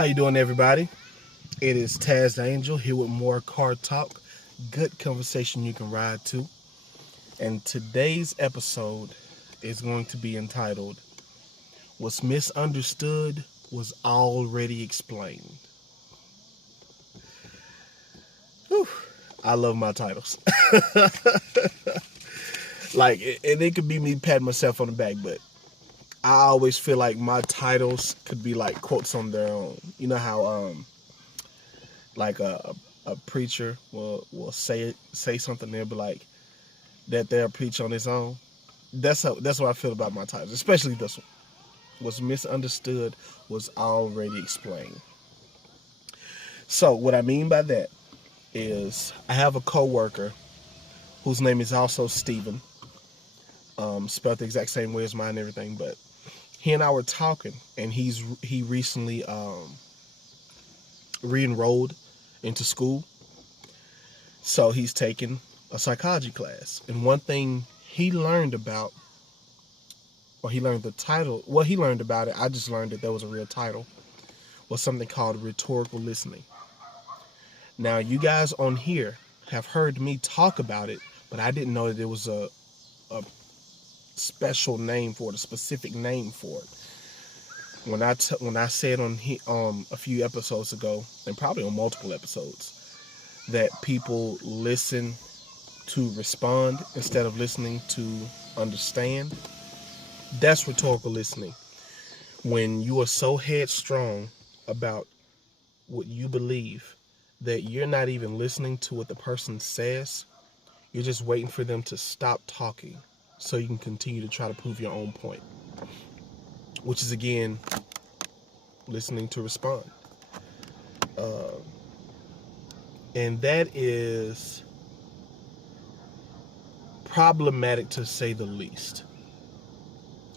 How you doing, everybody? It is Tazz the Angel here with more car talk, good conversation you can ride to. And today's episode is going to be entitled "What's Misunderstood Was Already Explained." Whew, I love my titles. And it could be me patting myself on the back, but I always feel like my titles could be like quotes on their own. You know how like a preacher will say something, they'll be like that they'll preach on his own. That's what I feel about my titles, especially this one. What's misunderstood was already explained. So what I mean by that is I have a coworker whose name is also Stephen, spelled the exact same way as mine and everything. But he and I were talking, and he recently re-enrolled into school. So he's taking a psychology class. And one thing he learned about, or he learned the title, well, he learned about it, I just learned that there was a real title, was something called rhetorical listening. Now, you guys on here have heard me talk about it, but I didn't know that there was a special name for it, a specific name for it. When I said on a few episodes ago, and probably on multiple episodes, that people listen to respond instead of listening to understand, that's rhetorical listening. When you are so headstrong about what you believe that you're not even listening to what the person says, you're just waiting for them to stop talking so you can continue to try to prove your own point, which is, again, listening to respond. Uh, and that is problematic, to say the least.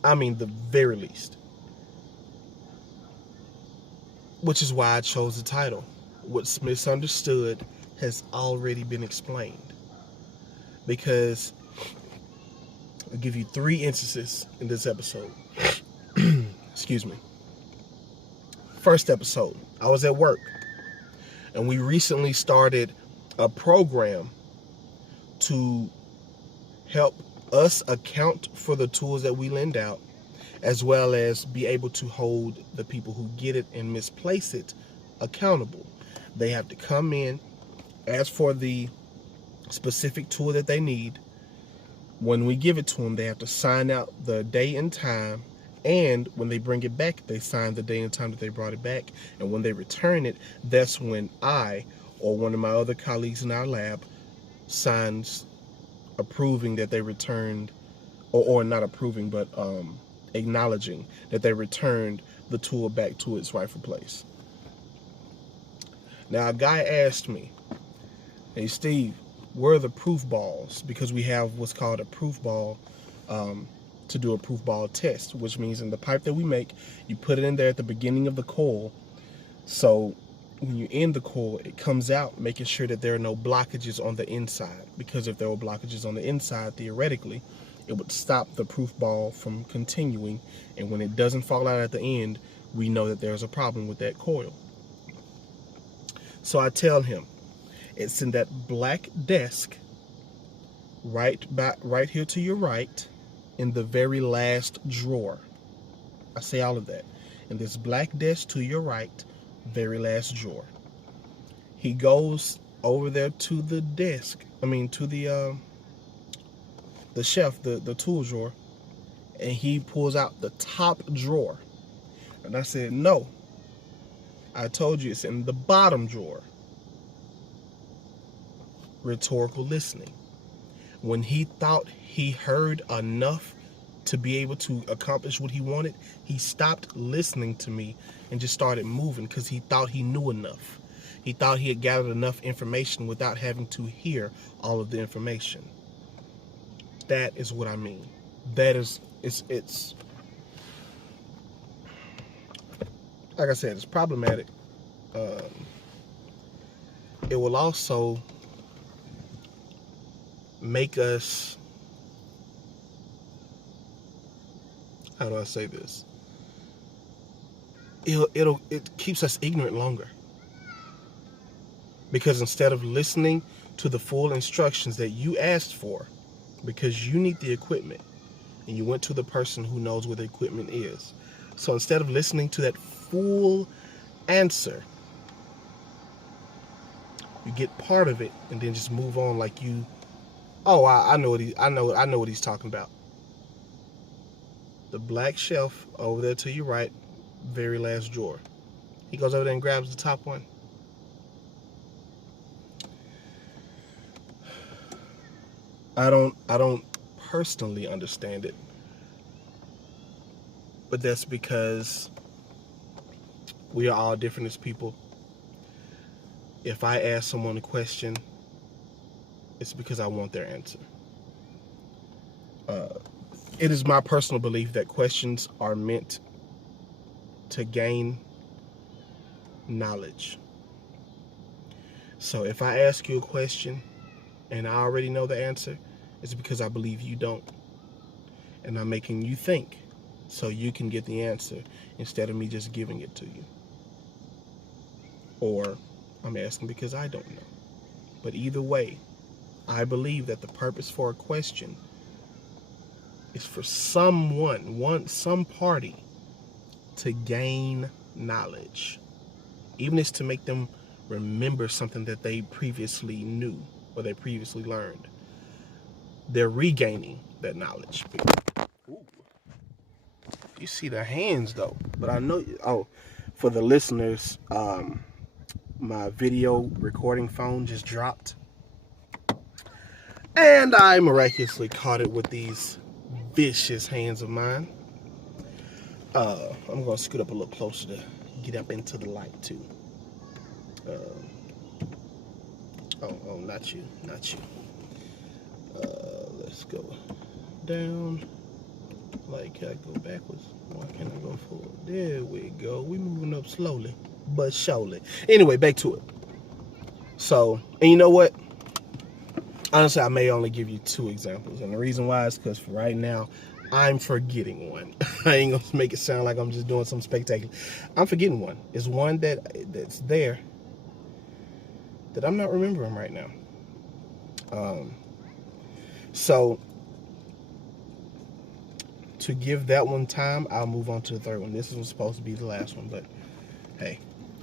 I mean, the very least. Which is why I chose the title. What's misunderstood has already been explained. Because I'll give you 3 instances in this episode. Excuse me. First episode, I was at work, and we recently started a program to help us account for the tools that we lend out, as well as be able to hold the people who get it and misplace it accountable. They have to come in, ask for the specific tool that they need. When we give it to them, they have to sign out the day and time, and when they bring it back, they sign the day and time that they brought it back. And when they return it, that's when I or one of my other colleagues in our lab signs approving that they returned, or not approving, but acknowledging that they returned the tool back to its rightful place. Now, a guy asked me, "Hey, Steve, where are the proof balls?" Because we have what's called a proof ball to do a proof ball test, which means in the pipe that we make, you put it in there at the beginning of the coil. So when you end the coil, it comes out, making sure that there are no blockages on the inside. Because if there were blockages on the inside, theoretically, it would stop the proof ball from continuing. And when it doesn't fall out at the end, we know that there's a problem with that coil. So I tell him, it's in that black desk right here to your right, in the very last drawer. I say all of that. In this black desk to your right, very last drawer. He goes over there to the desk, to the shelf, the tool drawer, and he pulls out the top drawer. And I said, "No, I told you it's in the bottom drawer." Rhetorical listening. When he thought he heard enough to be able to accomplish what he wanted, he stopped listening to me and just started moving because he thought he knew enough. He thought he had gathered enough information without having to hear all of the information. That is what I mean. That is, it's like I said, it's problematic. It will also make us, how do I say this? it keeps us ignorant longer. Because instead of listening to the full instructions that you asked for, because you need the equipment, and you went to the person who knows where the equipment is. So instead of listening to that full answer, you get part of it and then just move on like you, oh, I know what he's talking about. The black shelf over there to your right, very last drawer. He goes over there and grabs the top one. I don't personally understand it, but that's because we are all different as people. If I ask someone a question, it's because I want their answer. It is my personal belief that questions are meant to gain knowledge. So if I ask you a question and I already know the answer, it's because I believe you don't. And I'm making you think so you can get the answer instead of me just giving it to you. Or I'm asking because I don't know. But either way, I believe that the purpose for a question is for some party to gain knowledge. Even if it's to make them remember something that they previously knew or they previously learned. They're regaining that knowledge. Ooh. You see the hands though, but I know, for the listeners, my video recording phone just dropped. And I miraculously caught it with these vicious hands of mine. I'm going to scoot up a little closer to get up into the light too. Not you. Let's go down. Like, can I go backwards? Why can't I go forward? There we go. We moving up slowly, but surely. Anyway, back to it. So, and you know what? Honestly, I may only give you 2 examples. And the reason why is because for right now, I'm forgetting one. I ain't going to make it sound like I'm just doing something spectacular. I'm forgetting one. It's one that's there that I'm not remembering right now. So, to give that one time, I'll move on to the third one. This was supposed to be the last one, but hey,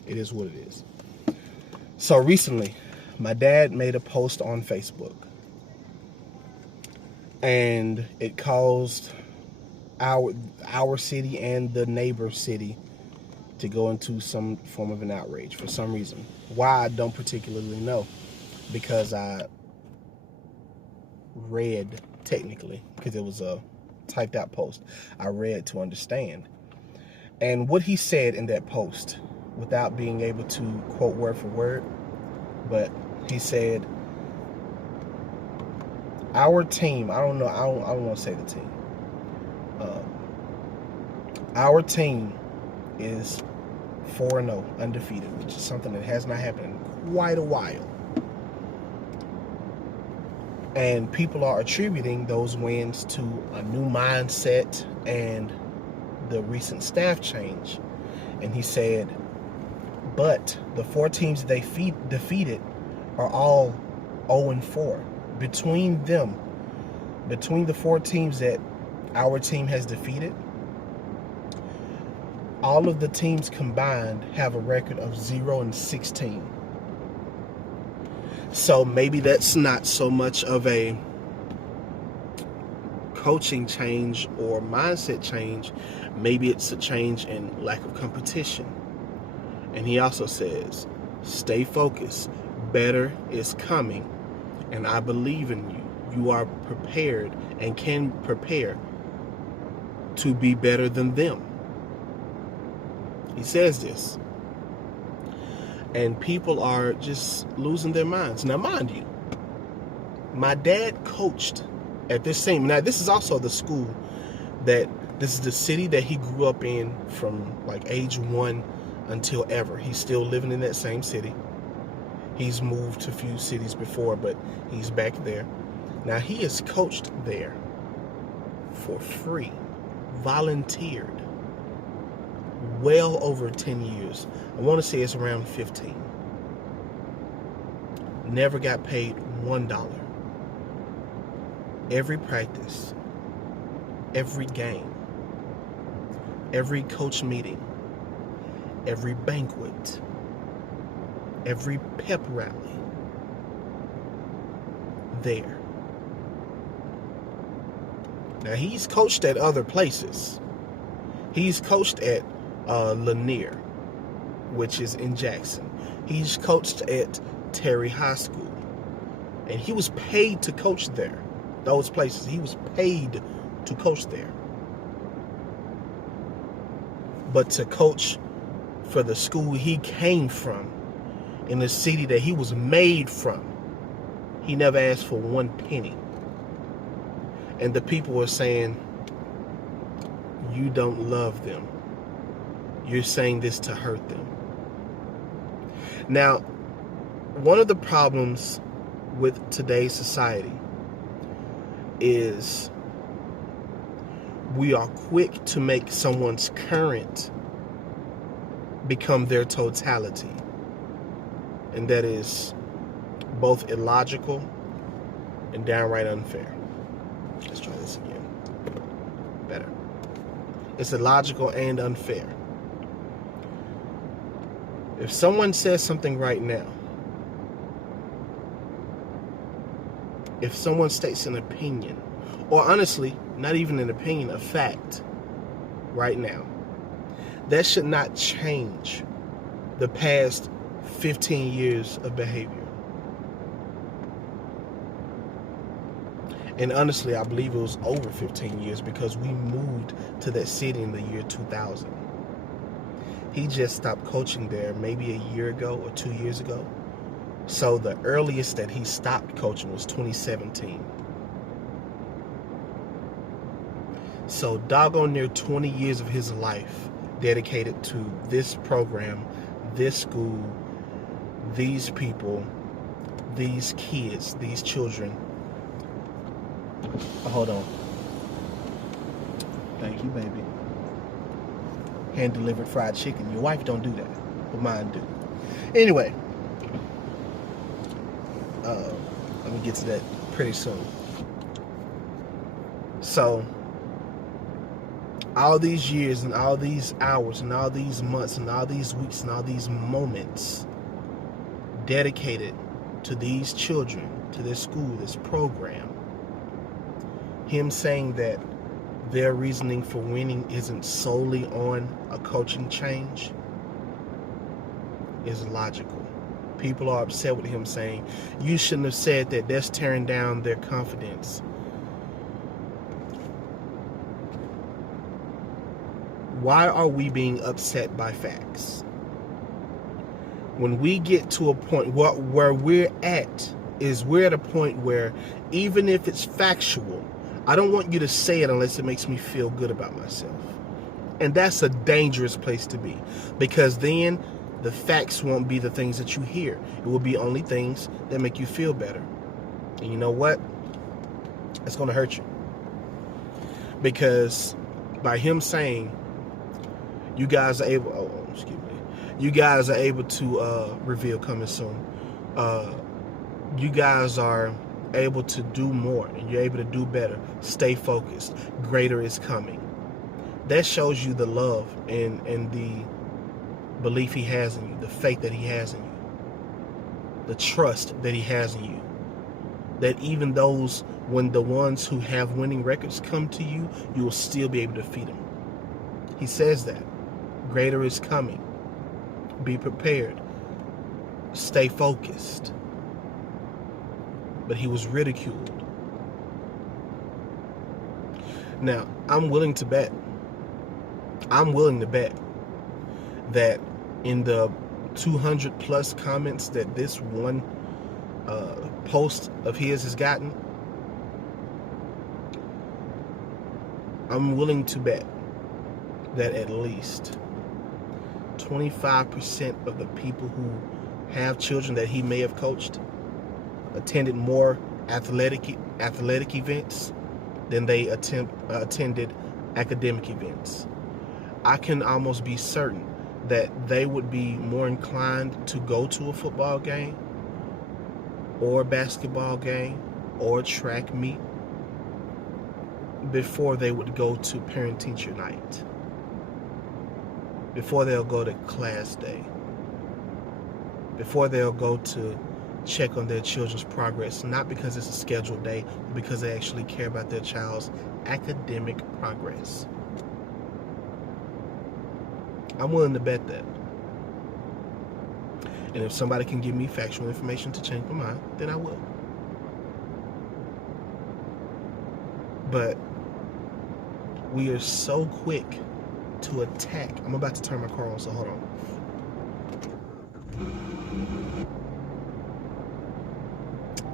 it is what it is. So recently, my dad made a post on Facebook, and it caused our city and the neighbor city to go into some form of an outrage for some reason. Why, I don't particularly know, because I read, technically, because it was a typed out post, I read to understand. And what he said in that post, without being able to quote word for word, but he said, our team, I don't want to say the team. Our team is 4-0, undefeated, which is something that has not happened in quite a while. And people are attributing those wins to a new mindset and the recent staff change. And he said, but the 4 teams they defeated are all 0-4. Between the 4 teams that our team has defeated, all of the teams combined have a record of 0-16. So maybe that's not so much of a coaching change or mindset change. Maybe it's a change in lack of competition. And he also says, stay focused. Better is coming. And I believe in you. You are prepared and can prepare to be better than them. He says this. And people are just losing their minds. Now, mind you, my dad coached at this same. Now, this is also the school this is the city that he grew up in from like age 1 until ever. He's still living in that same city. He's moved to a few cities before, but he's back there. Now, he has coached there for free, volunteered, well over 10 years. I want to say it's around 15. Never got paid $1. Every practice, every game, every coach meeting, every banquet, every pep rally, there. Now, he's coached at other places. He's coached at Lanier, which is in Jackson. He's coached at Terry High School. And he was paid to coach there. Those places. He was paid to coach there. But to coach for the school he came from, in the city that he was made from, he never asked for one penny. And the people were saying, you don't love them. You're saying this to hurt them. Now, one of the problems with today's society is we are quick to make someone's current become their totality. And that is both illogical and downright unfair. Let's try this again. Better. It's illogical and unfair. If someone says something right now, if someone states an opinion, or honestly, not even an opinion, a fact, right now, that should not change the past 15 years of behavior. And honestly, I believe it was over 15 years because we moved to that city in the year 2000. He just stopped coaching there maybe a year ago or 2 years ago. So the earliest that he stopped coaching was 2017. So doggone near 20 years of his life dedicated to this program, this school, these people, these kids, these children. Hold on. Thank you, baby. Hand-delivered fried chicken. Your wife don't do that, but mine do. Anyway, let me get to that pretty soon. So, all these years and all these hours and all these months and all these weeks and all these moments dedicated to these children, to this school, this program, him saying that their reasoning for winning isn't solely on a coaching change is logical. People are upset with him saying, you shouldn't have said that. That's tearing down their confidence. Why are we being upset by facts? When we get to a point where we're at is we're at a point where even if it's factual, I don't want you to say it unless it makes me feel good about myself. And that's a dangerous place to be, because then the facts won't be the things that you hear. It will be only things that make you feel better. And you know what? It's going to hurt you. Because by him saying, you guys are able, you guys are able to reveal coming soon. You guys are able to do more and you're able to do better. Stay focused. Greater is coming. That shows you the love and the belief he has in you, the faith that he has in you, the trust that he has in you. That even those, when the ones who have winning records come to you, you will still be able to defeat them. He says that. Greater is coming. Be prepared. Stay focused. But he was ridiculed. Now, I'm willing to bet that in the 200 plus comments that this one post of his has gotten, I'm willing to bet that at least 25% of the people who have children that he may have coached attended more athletic events than they attended academic events. I can almost be certain that they would be more inclined to go to a football game or a basketball game or a track meet before they would go to parent-teacher night, before they'll go to class day, before they'll go to check on their children's progress, not because it's a scheduled day, but because they actually care about their child's academic progress. I'm willing to bet that. And if somebody can give me factual information to change my mind, then I will. But we are so quick to attack. I'm about to turn my car on, so hold on.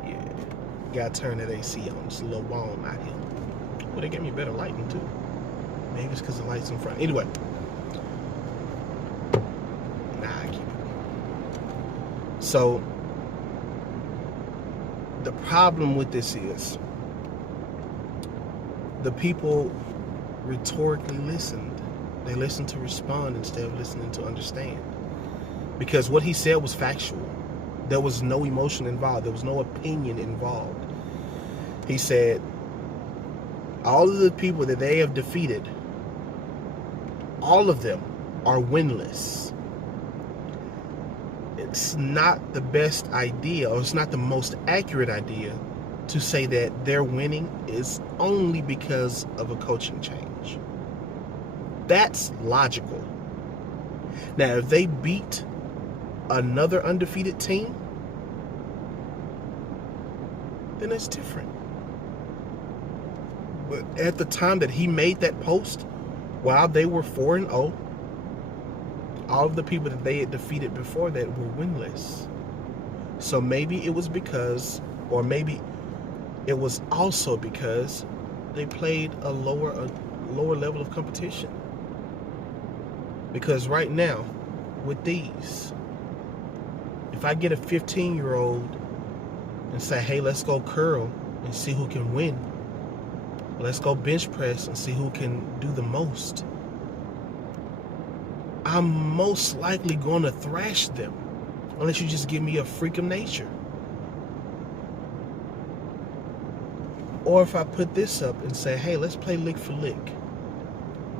Yeah, gotta turn that AC on. It's a little warm out here. Well, they gave me better lighting too. Maybe it's because the light's in front. Anyway. Nah, I keep it. So, the problem with this is the people rhetorically listened. They listened to respond instead of listening to understand. Because what he said was factual. There was no emotion involved. There was no opinion involved. He said, all of the people that they have defeated, all of them are winless. It's not the best idea, or it's not the most accurate idea to say that their winning is only because of a coaching change. That's logical. Now, if they beat another undefeated team, then it's different. But at the time that he made that post, while they were 4-0, all of the people that they had defeated before that were winless. So maybe it was because, or maybe it was also because they played a lower level of competition. Because right now, with these, if I get a 15-year-old and say, hey, let's go curl and see who can win. Let's go bench press and see who can do the most. I'm most likely going to thrash them unless you just give me a freak of nature. Or if I put this up and say, hey, let's play lick for lick.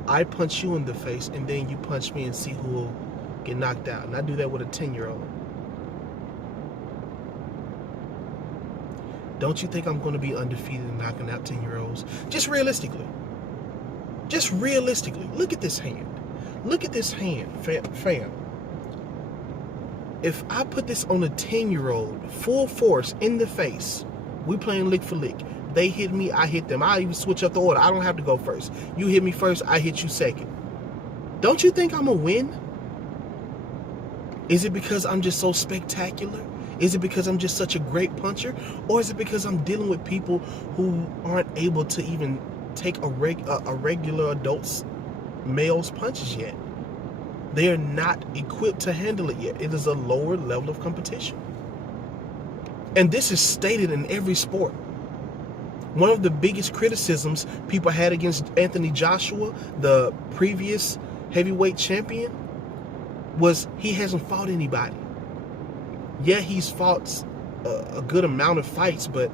I punch you in the face and then you punch me and see who will get knocked out. And I do that with a 10-year-old. Don't you think I'm going to be undefeated in knocking out 10-year-olds? Just realistically. Just realistically. Look at this hand. Look at this hand, fam. If I put this on a 10-year-old, full force, in the face, we playing lick for lick. They hit me, I hit them. I even switch up the order. I don't have to go first. You hit me first, I hit you second. Don't you think I'm going to win? Is it because I'm just so spectacular? Is it because I'm just such a great puncher? Or is it because I'm dealing with people who aren't able to even take a regular adult's male's punches yet? They are not equipped to handle it yet. It is a lower level of competition. And this is stated in every sport. One of the biggest criticisms people had against Anthony Joshua, the previous heavyweight champion, was he hasn't fought anybody. Yeah, he's fought a good amount of fights, but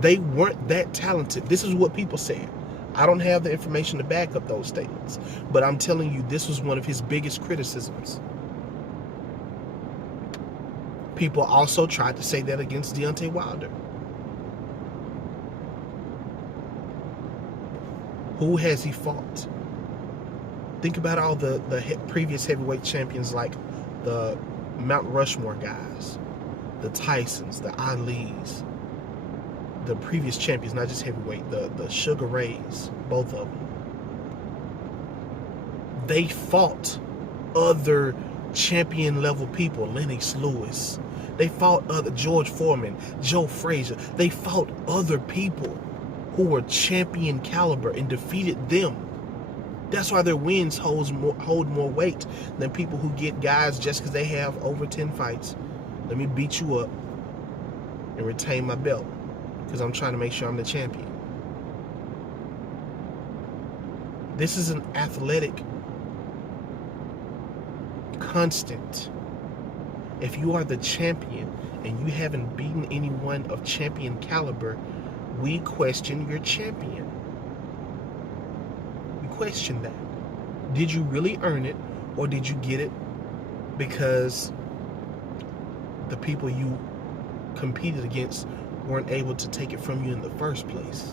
they weren't that talented. This is what people said. I don't have the information to back up those statements, but I'm telling you, this was one of his biggest criticisms. People also tried to say that against Deontay Wilder. Who has he fought? Think about all the previous heavyweight champions, like the Mount Rushmore guys, the Tysons, the Alis, the previous champions, not just heavyweight, the Sugar Rays, both of them. They fought other champion level people, Lennox Lewis. They fought other George Foreman, Joe Frazier. They fought other people who were champion caliber and defeated them. That's why their wins hold more weight than people who get guys just because they have over 10 fights. Let me beat you up and retain my belt because I'm trying to make sure I'm the champion. This is an athletic constant, if you are the champion and you haven't beaten anyone of champion caliber, we question your champion. We question that. Did you really earn it, or did you get it because the people you competed against weren't able to take it from you in the first place?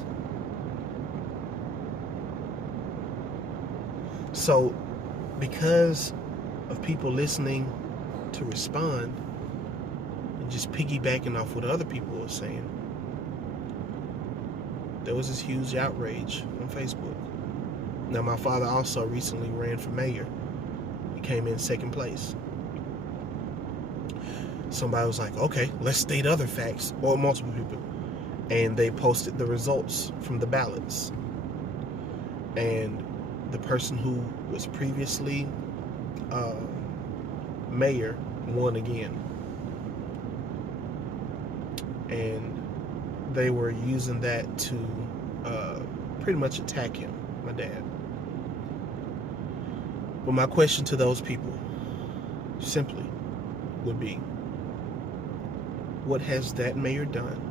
So, because of people listening to respond and just piggybacking off what other people were saying, there was this huge outrage on Facebook. Now, my father also recently ran for mayor. He came in second place. Somebody was like, okay, let's state other facts, or multiple people. And they posted the results from the ballots. And the person who was previously mayor won again. And they were using that to pretty much attack him, my dad. But my question to those people simply would be, what has that mayor done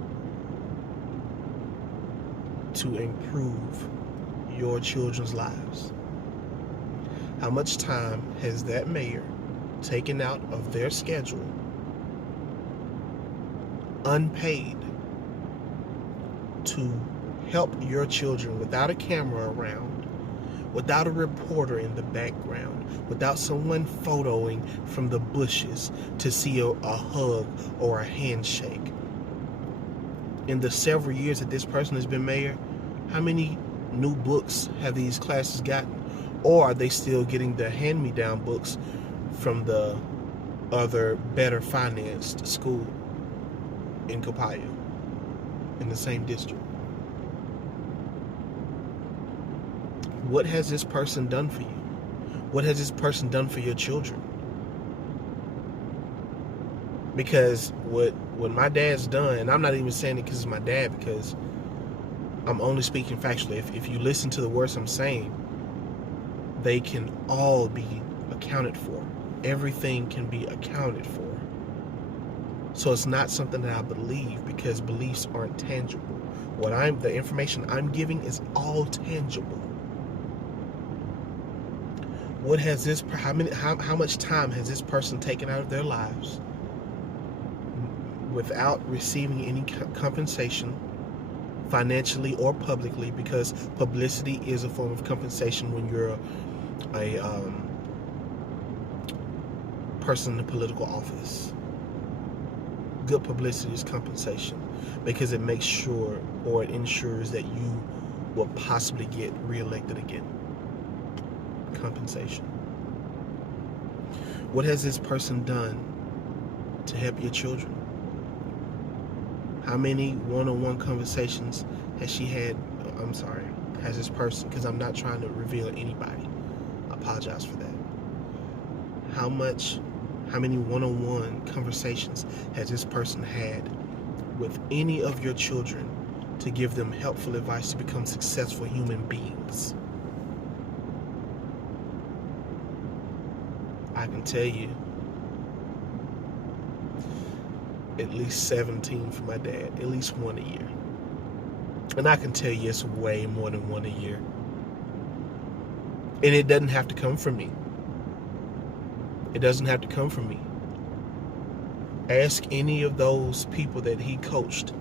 to improve your children's lives? How much time has that mayor taken out of their schedule, unpaid, to help your children without a camera around, without a reporter in the background, without someone photoing from the bushes to see a hug or a handshake? In the several years that this person has been mayor, how many new books have these classes gotten? Or are they still getting the hand-me-down books from the other better financed school in Copiah, in the same district? What has this person done for you? What has this person done for your children? Because what my dad's done, and I'm not even saying it because it's my dad, because I'm only speaking factually. If you listen to the words I'm saying, they can all be accounted for. Everything can be accounted for. So it's not something that I believe, because beliefs aren't tangible. The information I'm giving is all tangible. How much time has this person taken out of their lives without receiving any compensation, financially or publicly? Because publicity is a form of compensation when you're a person in a political office. Good publicity is compensation, because it makes sure, or it ensures, that you will possibly get reelected again. Compensation. What has this person done to help your children? How many one-on-one conversations has this person, because I'm not trying to reveal anybody. I apologize for that. How many one-on-one conversations has this person had with any of your children to give them helpful advice to become successful human beings? I can tell you at least 17 for my dad, at least one a year. And I can tell you it's way more than one a year. And it doesn't have to come from me. It doesn't have to come from me. Ask any of those people that he coached,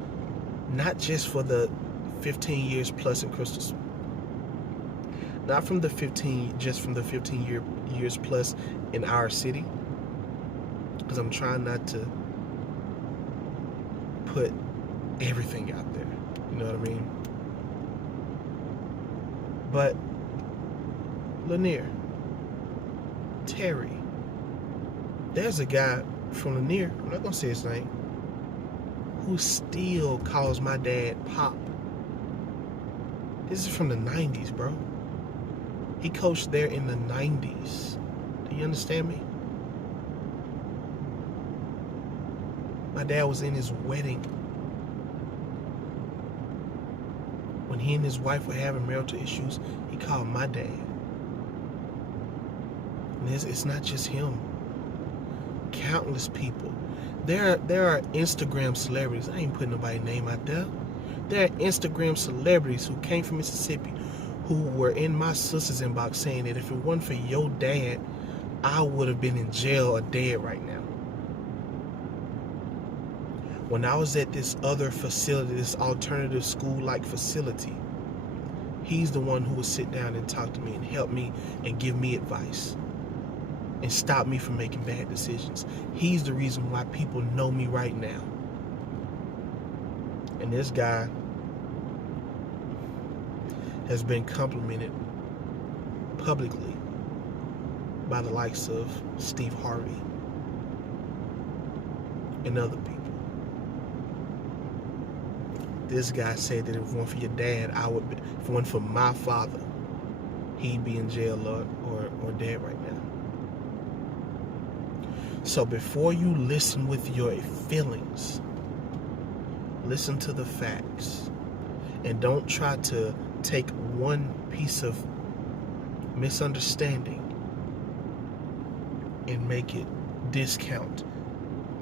not just for the 15 years plus in Crystal, not from the 15 years plus in our city, because I'm trying not to put everything out there, you know what I mean? But Lanier, Terry, there's a guy from Lanier, I'm not gonna say his name, who still calls my dad Pop. This is from the 90s, bro. He coached there in the 90s. Do you understand me? My dad was in his wedding when he and his wife were having marital issues. He called my dad. And it's not just him. Countless people. There are Instagram celebrities. I ain't putting nobody's name out there. There are Instagram celebrities who came from Mississippi who were in my sister's inbox saying that if it wasn't for your dad, I would have been in jail or dead right now. When I was at this other facility, this alternative school-like facility, he's the one who would sit down and talk to me and help me and give me advice and stop me from making bad decisions. He's the reason why people know me right now. And this guy has been complimented publicly by the likes of Steve Harvey and other people. This guy said that if it weren't for your dad, if it weren't for my father, he'd be in jail or dead right now. So before you listen with your feelings, listen to the facts. And don't try to take one piece of misunderstanding and make it discount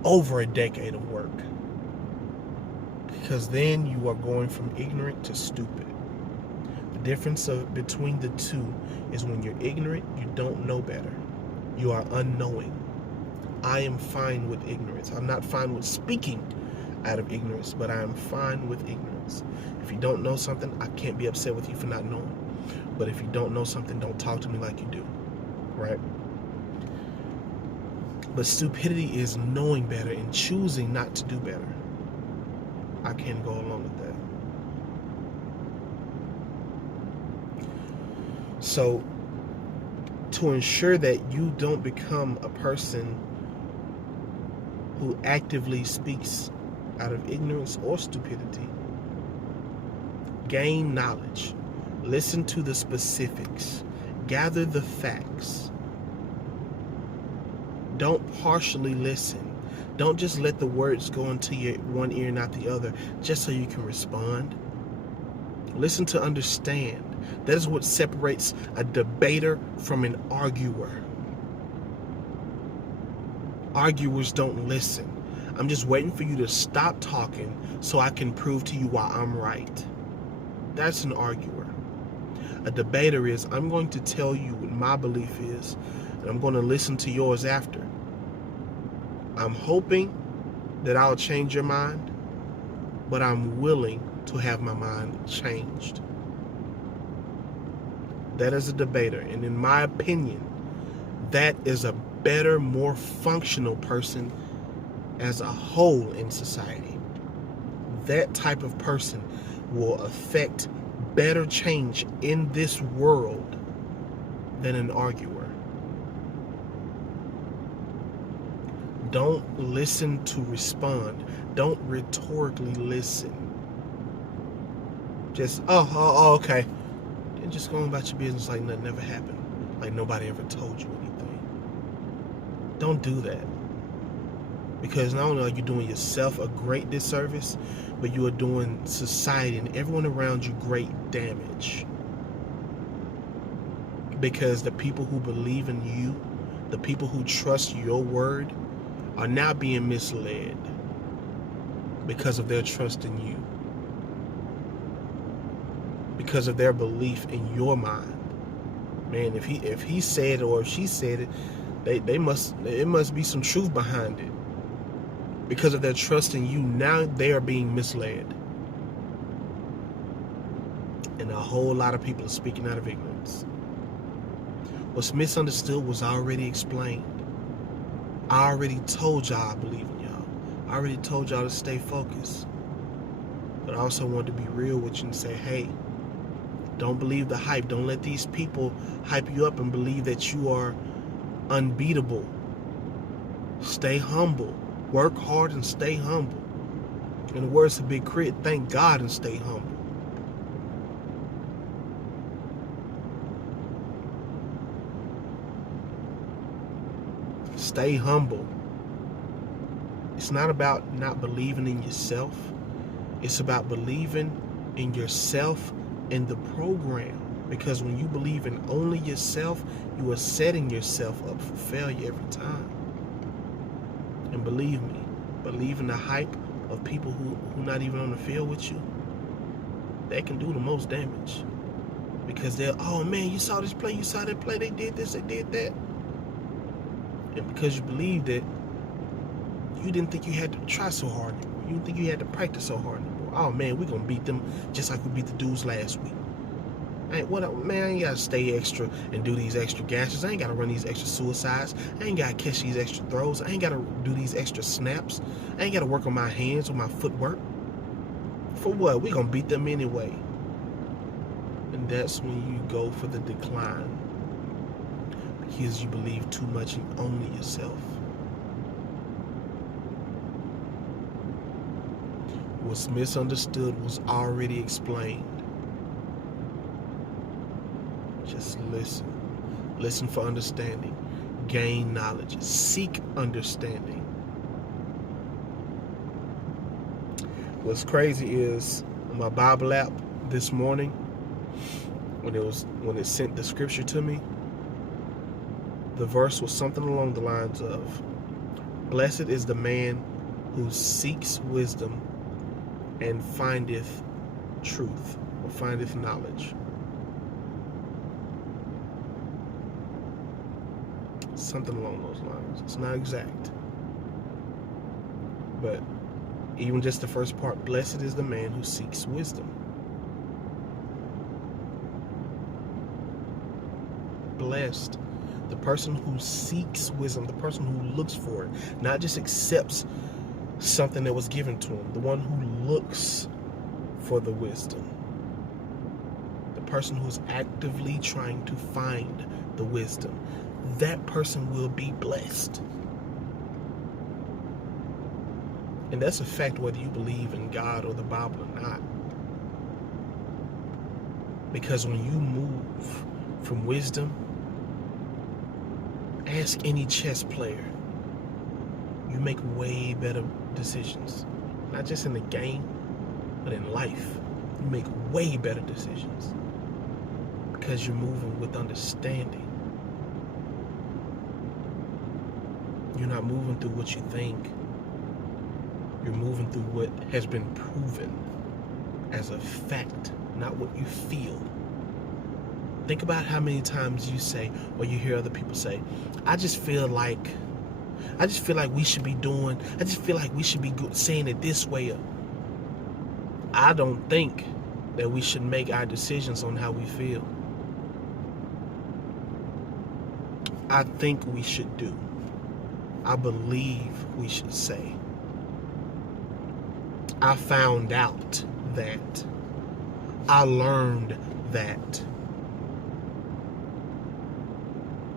over a decade of work. Because then you are going from ignorant to stupid. The difference between the two is when you're ignorant, you don't know better. You are unknowing. I am fine with ignorance. I'm not fine with speaking out of ignorance, but I am fine with ignorance. If you don't know something, I can't be upset with you for not knowing. But if you don't know something, don't talk to me like you do. Right? But stupidity is knowing better and choosing not to do better. I can't go along with that. So, to ensure that you don't become a person who actively speaks out of ignorance or stupidity, gain knowledge, listen to the specifics, gather the facts. Don't partially listen. Don't just let the words go into your one ear and not the other just so you can respond. Listen to understand. That is what separates a debater from an arguer. Arguers don't listen. I'm just waiting for you to stop talking so I can prove to you why I'm right. That's an arguer. A debater is, I'm going to tell you what my belief is, and I'm going to listen to yours after. I'm hoping that I'll change your mind, but I'm willing to have my mind changed. That is a debater. And in my opinion, that is a better, more functional person as a whole in society. That type of person will affect better change in this world than an arguer. Don't listen to respond. Don't rhetorically listen. Just, okay. And just going about your business like nothing ever happened. Like nobody ever told you anything. Don't do that. Because not only are you doing yourself a great disservice, but you are doing society and everyone around you great damage. Because the people who believe in you, the people who trust your word, are now being misled because of their trust in you, because of their belief in your mind. Man, if he said it or if she said it, it must be some truth behind it. Because of their trust in you, now they are being misled, and a whole lot of people are speaking out of ignorance. What's misunderstood was already explained. I already told y'all I believe in y'all. I already told y'all to stay focused. But I also want to be real with you and say, hey, don't believe the hype. Don't let these people hype you up and believe that you are unbeatable. Stay humble. Work hard and stay humble. In the words of Big Crit, thank God and stay humble. Stay humble. It's not about not believing in yourself. It's about believing in yourself and the program. Because when you believe in only yourself, you are setting yourself up for failure every time. And believe me, believing the hype of people who not even on the field with you, they can do the most damage. Because they're, oh man, you saw this play, you saw that play, they did this, they did that. And because you believed it, you didn't think you had to try so hard anymore. You didn't think you had to practice so hard anymore. Oh man, we're going to beat them just like we beat the dudes last week. I ain't got to stay extra and do these extra gashes. I ain't got to run these extra suicides. I ain't got to catch these extra throws. I ain't got to do these extra snaps. I ain't got to work on my hands or my footwork. For what? We're going to beat them anyway. And that's when you go for the decline. Because you believe too much in only yourself. What's misunderstood was already explained. Just listen. Listen for understanding. Gain knowledge. Seek understanding. What's crazy is my Bible app this morning, when it sent the scripture to me, the verse was something along the lines of, blessed is the man who seeks wisdom and findeth truth, or findeth knowledge. Something along those lines. It's not exact. But even just the first part, blessed is the man who seeks wisdom. Blessed. The person who seeks wisdom, the person who looks for it, not just accepts something that was given to him, the one who looks for the wisdom. The person who's actively trying to find the wisdom. That person will be blessed. And that's a fact whether you believe in God or the Bible or not. Because when you move from wisdom, ask any chess player, you make way better decisions. Not just in the game, but in life. You make way better decisions. Because you're moving with understanding. You're not moving through what you think. You're moving through what has been proven as a fact, not what you feel. Think about how many times you say, or you hear other people say, I just feel like we should be saying it this way. I don't think that we should make our decisions on how we feel. I think we should do. I believe we should say. I found out that. I learned that.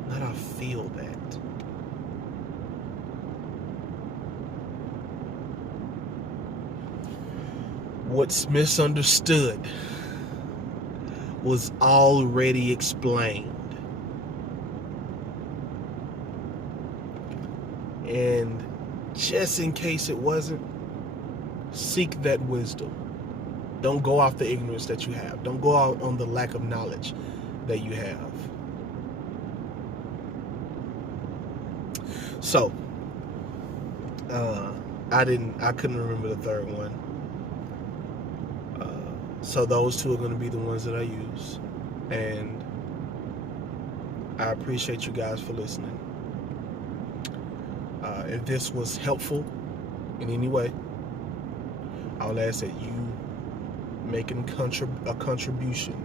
Not I feel that. What's misunderstood was already explained. And just in case it wasn't, seek that wisdom. Don't go off the ignorance that you have. Don't go out on the lack of knowledge that you have. So, I couldn't remember the third one. So those two are going to be the ones that I use. And I appreciate you guys for listening. If this was helpful in any way, I'll ask that you make a contribution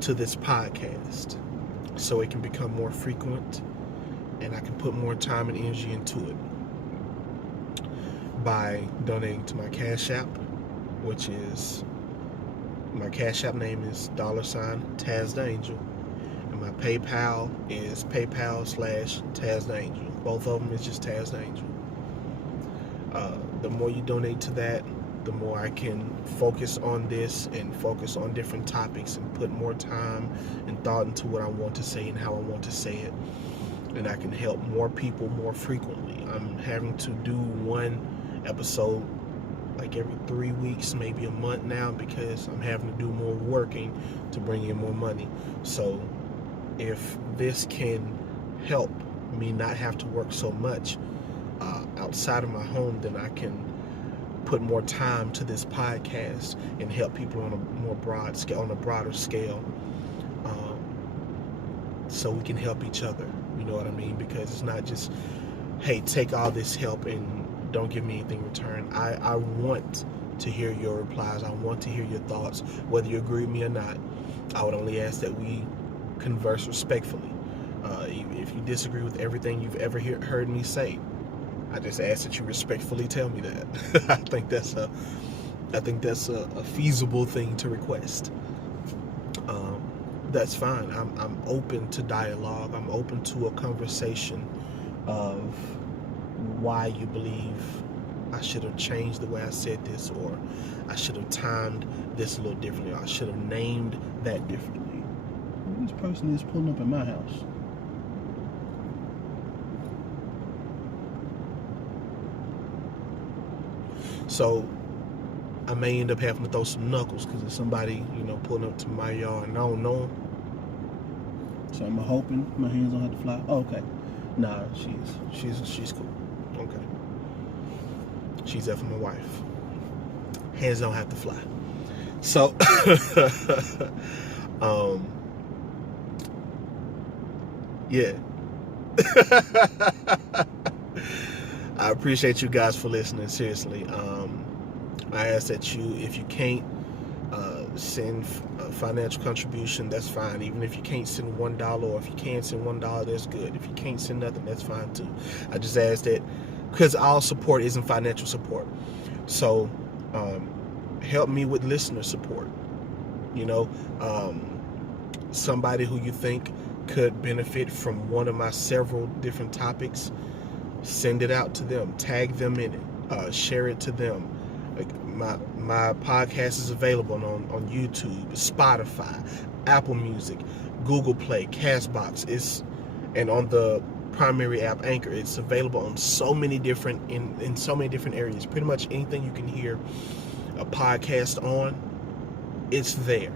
to this podcast so it can become more frequent and I can put more time and energy into it by donating to my Cash App, which is, my Cash App name is $Tazz the Angel. And my PayPal is PayPal/Tazz the Angel. Both of them is just Tazz the Angel. The more you donate to that, the more I can focus on this and focus on different topics and put more time and thought into what I want to say and how I want to say it. And I can help more people more frequently. I'm having to do one episode like every 3 weeks, maybe a month now, because I'm having to do more working to bring in more money. So if this can help me not have to work so much outside of my home, then I can put more time to this podcast and help people on a more broad scale, on a broader scale, so we can help each other. You know what I mean? Because it's not just, hey, take all this help and don't give me anything in return. I want to hear your replies. I want to hear your thoughts, whether you agree with me or not. I would only ask that we converse respectfully. If you disagree with everything you've ever heard me say, I just ask that you respectfully tell me that. I think that's a feasible thing to request. That's fine. I'm open to dialogue. I'm open to a conversation of why you believe I should have changed the way I said this, or I should have timed this a little differently, or I should have named that differently. This person is pulling up at my house. So I may end up having to throw some knuckles because if somebody, pulling up to my yard and I don't know them. So I'm hoping my hands don't have to fly. Oh, okay. Nah, she's cool. Okay. She's there for my wife. Hands don't have to fly. So yeah. I appreciate you guys for listening. Seriously. I ask that you, if you can't send a financial contribution, that's fine. Even if you can't send $1, or if you can't send $1, that's good. If you can't send nothing, that's fine too. I just ask that, because all support isn't financial support. So help me with listener support. Somebody who you think could benefit from one of my several different topics, send it out to them, tag them in it, share it to them. My podcast is available on YouTube, Spotify, Apple Music, Google Play, Castbox. And on the primary app Anchor, it's available on so many different in so many different areas. Pretty much anything you can hear a podcast on, it's there.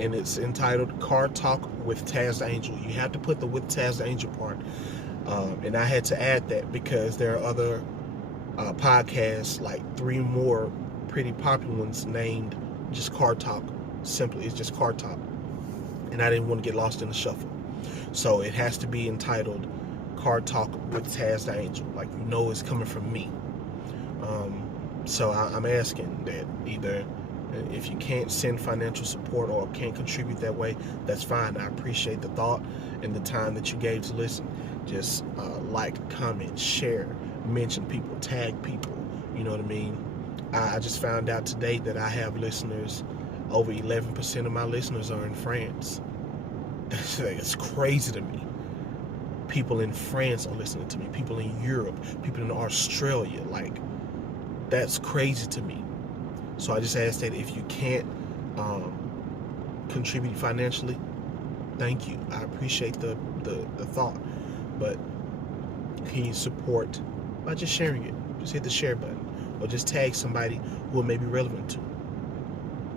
And it's entitled Car Talk with Tazz the Angel. You have to put the with Tazz the Angel part. And I had to add that because there are other podcasts, like 3 more pretty popular ones named just Car Talk. Simply, it's just Car Talk. And I didn't want to get lost in the shuffle. So it has to be entitled Car Talk with Tazz the Angel. Like, it's coming from me. So I'm asking that either, if you can't send financial support or can't contribute that way, that's fine. I appreciate the thought and the time that you gave to listen. Just like, comment, share, mention people, tag people. You know what I mean? I just found out today that I have listeners. Over 11% of my listeners are in France. It's crazy to me. People in France are listening to me. People in Europe. People in Australia. Like, that's crazy to me. So I just ask that if you can't contribute financially, thank you. I appreciate the thought. But can you support by just sharing it? Just hit the share button. Or just tag somebody who it may be relevant to.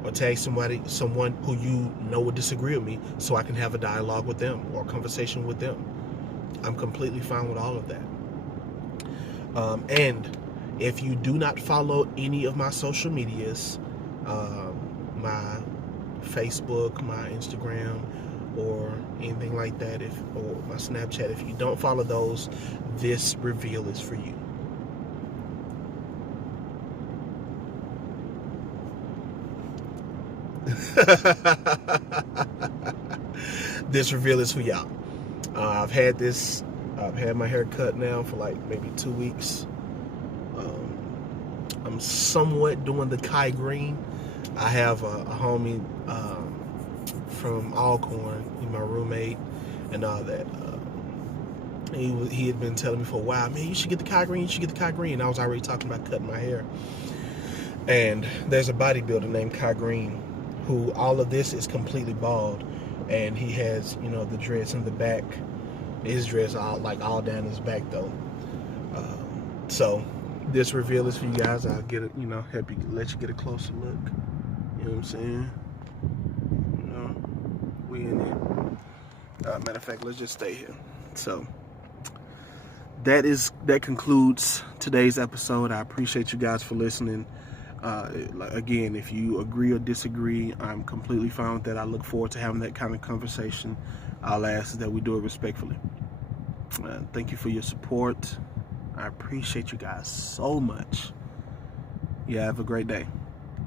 Or tag someone who you know would disagree with me, so I can have a dialogue with them or a conversation with them. I'm completely fine with all of that. And if you do not follow any of my social medias, my Facebook, my Instagram, or anything like that, or my Snapchat, if you don't follow those, this reveal is for you. This reveal is for y'all. I've had my hair cut now for like maybe 2 weeks. I'm somewhat doing the Kai Green. I have a homie from Alcorn, he's my roommate and all that. He had been telling me for a while, man, you should get the Kai Green, you should get the Kai Green. I was already talking about cutting my hair. And there's a bodybuilder named Kai Green who all of this is completely bald, and he has, the dreads in the back. His dreads are all down his back though. So this reveal is for you guys. I'll get it, help you, let you get a closer look. You know what I'm saying? We in it. Matter of fact, let's just stay here. So that concludes today's episode. I appreciate you guys for listening. Again, if you agree or disagree, I'm completely fine with that. I look forward to having that kind of conversation. I'll ask that we do it respectfully. Thank you for your support. I appreciate you guys so much. You have a great day.